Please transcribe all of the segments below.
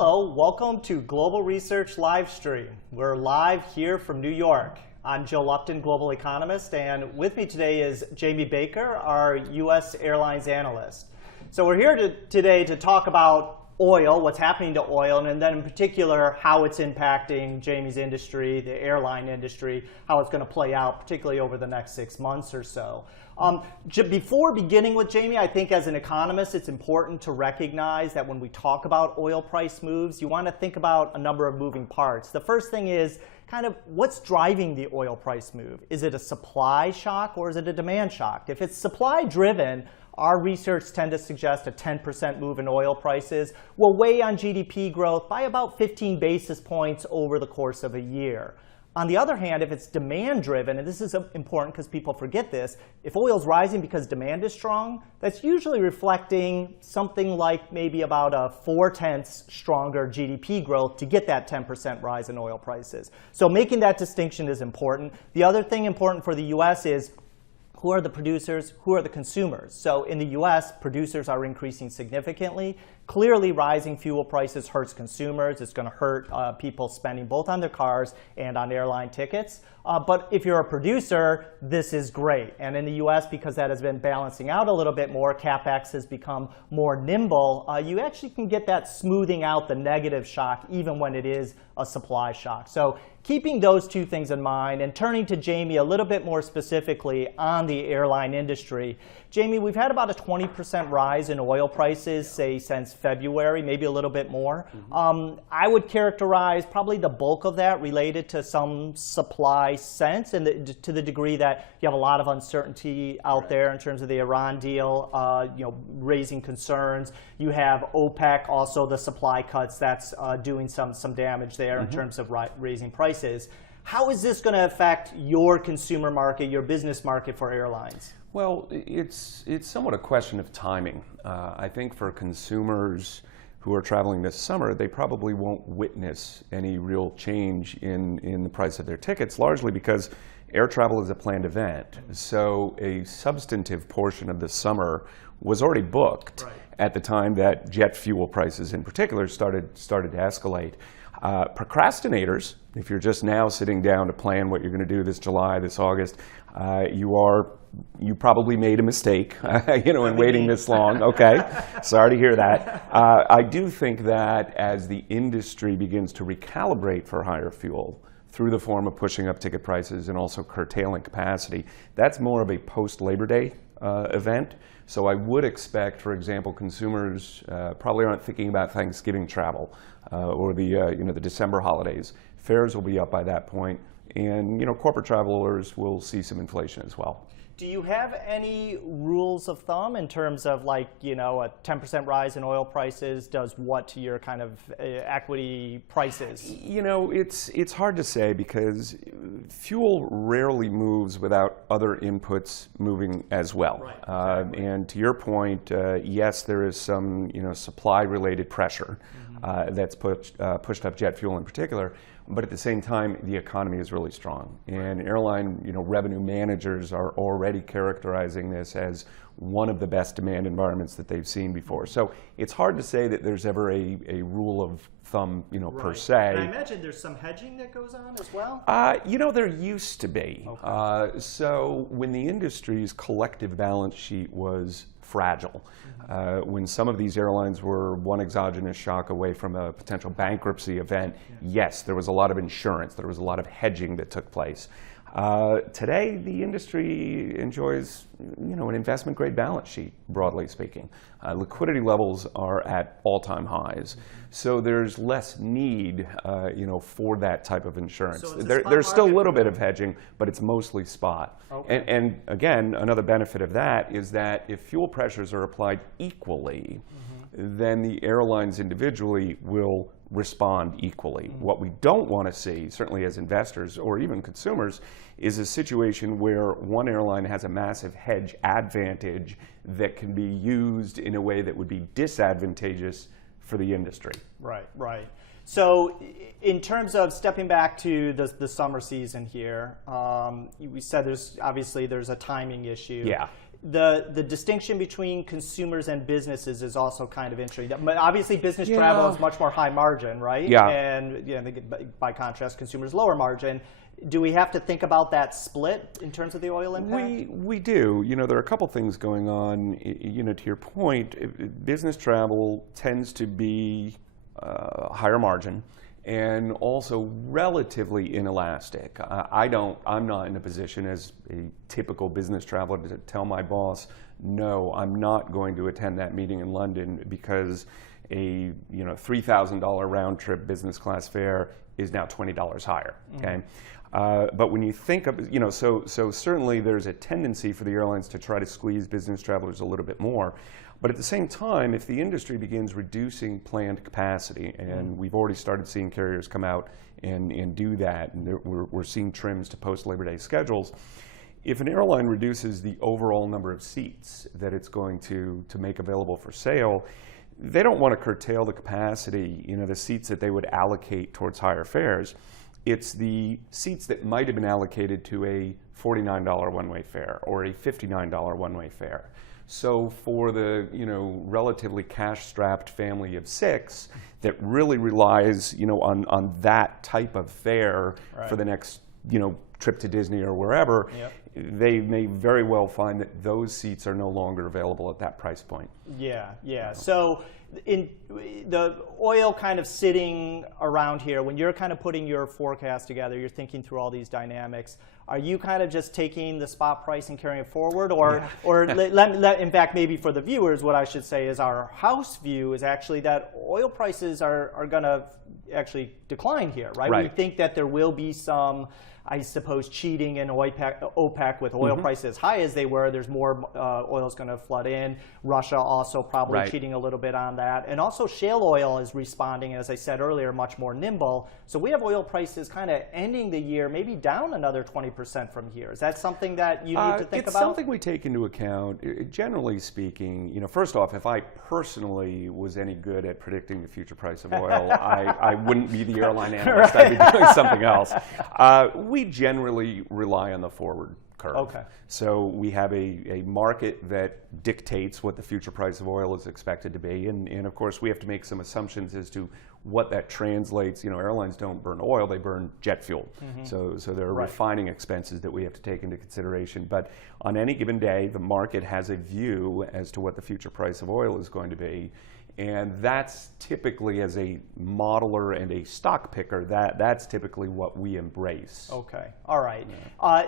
Hello, welcome to Global Research Livestream. We're live here from New York. I'm Joe LUPTON, Global Economist, and with me today is Jamie Baker, our U.S. Airlines Analyst. So we're here today to talk about oil, what's happening to oil, and then in particular how it's impacting Jamie's industry, the airline industry, how it's going to play out, particularly over the next 6 months or so. Before beginning with Jamie, I think as an economist, it's important to recognize that when we talk about oil price moves, you want to think about a number of moving parts. The first thing is kind of what's driving the oil price move? Is it a supply shock or is it a demand shock? If it's supply driven, our research tend to suggest a 10% move in oil prices will weigh on GDP growth by about 15 basis points over the course of a year. On the other hand, if it's demand driven, and this is important because people forget this, if oil's rising because demand is strong, that's usually reflecting something like maybe about a 4/10 stronger GDP growth to get that 10% rise in oil prices. So making that distinction is important. The other thing important for the US is who are the producers, who are the consumers? So in the US, producers are increasing significantly. Clearly, rising fuel prices hurts consumers. It's going to hurt people spending both on their cars and on airline tickets. But if you're a producer, this is great. And in the US, because that has been balancing out a little bit more, CapEx has become more nimble, you actually can get that smoothing out the negative shock even when it is a supply shock. So keeping those two things in mind and turning to Jamie a little bit more specifically on the airline industry. Jamie, we've had about a 20% rise in oil prices, say, since February, maybe a little bit more. I would characterize probably the bulk of that related to some supply sense, and to the degree that you have a lot of uncertainty out there in terms of the Iran deal, raising concerns. You have OPEC, also the supply cuts, that's doing some damage there in terms of raising prices. How is this going to affect your consumer market, your business market for airlines? Well, it's somewhat a question of timing. I think for consumers who are traveling this summer, they probably won't witness any real change in the price of their tickets, largely because air travel is a planned event. So a substantive portion of the summer was already booked at the time that jet fuel prices in particular started to escalate. Procrastinators, if you're just now sitting down to plan what you're going to do this July, this August, you probably made a mistake, in waiting this long. Okay, sorry to hear that. I do think that as the industry begins to recalibrate for higher fuel through the form of pushing up ticket prices and also curtailing capacity, that's more of a post-Labor Day event. So I would expect, for example, consumers probably aren't thinking about Thanksgiving travel or the December holidays. Fares will be up by that point, and corporate travelers will see some inflation as well. Do you have any rules of thumb in terms of a 10% rise in oil prices does what to your kind of equity prices? It's hard to say because fuel rarely moves without other inputs moving as well. Right. Exactly. And to your point, yes, there is some supply-related pressure that's pushed up jet fuel in particular. But at the same time, the economy is really strong. And airline revenue managers are already characterizing this as one of the best demand environments that they've seen before. So it's hard to say that there's ever a rule of thumb, per se. And I imagine there's some hedging that goes on as well? There used to be. Okay. So when the industry's collective balance sheet was fragile, when some of these airlines were one exogenous shock away from a potential bankruptcy event, yes, there was a lot of insurance, there was a lot of hedging that took place. Today, the industry enjoys, an investment-grade balance sheet, broadly speaking. Liquidity levels are at all-time highs, so there's less need, for that type of insurance. So there's still a little bit of hedging, but it's mostly spot. Okay. And again, another benefit of that is that if fuel pressures are applied equally, then the airlines individually will respond equally. What we don't want to see, certainly as investors or even consumers, is a situation where one airline has a massive hedge advantage that can be used in a way that would be disadvantageous for the industry. Right. So in terms of stepping back to the summer season here, we said there's a timing issue. Yeah. the distinction between consumers and businesses is also kind of interesting. But obviously, business travel is much more high margin, right? Yeah. And by contrast, consumers lower margin. Do we have to think about that split in terms of the oil impact? We do. There are a couple things going on. To your point, business travel tends to be higher margin and also relatively inelastic. I'm not in a position as a typical business traveler to tell my boss, no, I'm not going to attend that meeting in London because a $3,000 round trip business class fare is now $20 higher. Okay. But when you think of, so certainly there's a tendency for the airlines to try to squeeze business travelers a little bit more. But at the same time, if the industry begins reducing planned capacity, and we've already started seeing carriers come out and do that, and we're seeing trims to post-Labor Day schedules, if an airline reduces the overall number of seats that it's going to make available for sale, they don't want to curtail the capacity, the seats that they would allocate towards higher fares. It's the seats that might have been allocated to a $49 one-way fare or a $59 one-way fare. So for the relatively cash-strapped family of six that really relies on that type of fare for the next trip to Disney or wherever, they may very well find that those seats are no longer available at that price point. Yeah. So in the oil kind of sitting around here, when you're kind of putting your forecast together, you're thinking through all these dynamics, are you kind of just taking the spot price and carrying it forward? Or in fact, maybe for the viewers, what I should say is our house view is actually that oil prices are going to actually decline here, right? We think that there will be some, I suppose, cheating in OPEC with oil prices as high as they were. There's more oil's going to flood in. Russia also probably cheating a little bit on that. And also shale oil is responding, as I said earlier, much more nimble. So we have oil prices kind of ending the year maybe down another 20% from here. Is that something that you need to think about? It's something we take into account. Generally speaking, first off, if I personally was any good at predicting the future price of oil, I wouldn't be the airline analyst. I'd be doing something else. We generally rely on the forward curve. Okay. So we have a market that dictates what the future price of oil is expected to be, and of course we have to make some assumptions as to what that translates. Airlines don't burn oil, they burn jet fuel. So there are refining expenses that we have to take into consideration. But on any given day, the market has a view as to what the future price of oil is going to be. And that's typically, as a modeler and a stock picker, that's typically what we embrace. Okay, all right.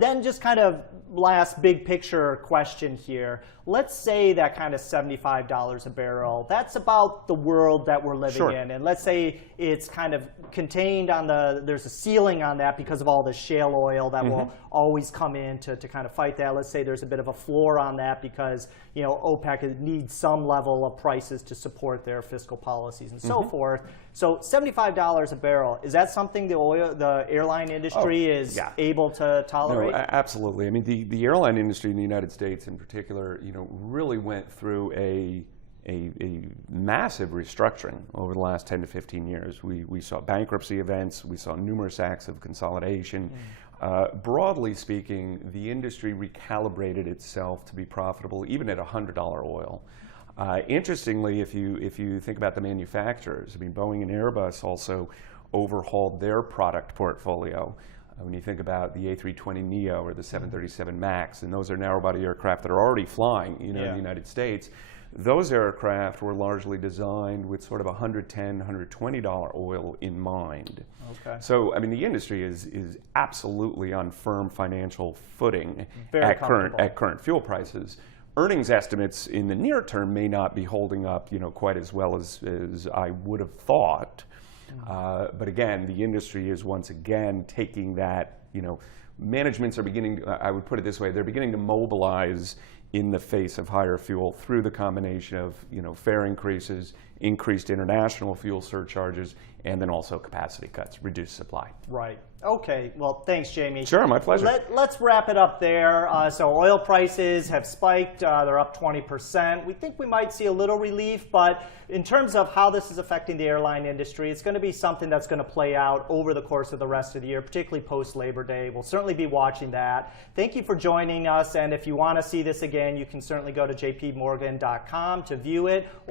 Then just kind of last big picture question here. Let's say that kind of $75 a barrel, that's about the world that we're living in. And let's say it's kind of contained on there's a ceiling on that because of all the shale oil that will always come in to kind of fight that. Let's say there's a bit of a floor on that because OPEC needs some level of prices to support their fiscal policies and so forth. So $75 a barrel, is that something the airline industry is able to tolerate? No, absolutely. I mean, the airline industry in the United States in particular, really went through a massive restructuring over the last 10 to 15 years. We saw bankruptcy events, we saw numerous acts of consolidation. Broadly speaking, the industry recalibrated itself to be profitable even at $100 oil. Interestingly, if you think about the manufacturers, I mean, Boeing and Airbus also overhauled their product portfolio. When you think about the A320neo or the 737 MAX, and those are narrow-body aircraft that are already flying, in the United States, those aircraft were largely designed with sort of $110, $120 oil in mind. Okay. So, I mean, the industry is absolutely on firm financial footing Very at current fuel prices. Earnings estimates in the near term may not be holding up, quite as well as I would have thought. But again, the industry is once again taking that, managements are beginning, I would put it this way, they're beginning to mobilize in the face of higher fuel through the combination of, fare increases, increased international fuel surcharges, and then also capacity cuts, reduced supply. Right. Okay. Well, thanks, Jamie. Sure, my pleasure. Let's wrap it up there. So oil prices have spiked. They're up 20%. We think we might see a little relief, but in terms of how this is affecting the airline industry, it's going to be something that's going to play out over the course of the rest of the year, particularly post-Labor Day. We'll certainly be watching that. Thank you for joining us, and if you want to see this again, you can certainly go to jpmorgan.com to view it.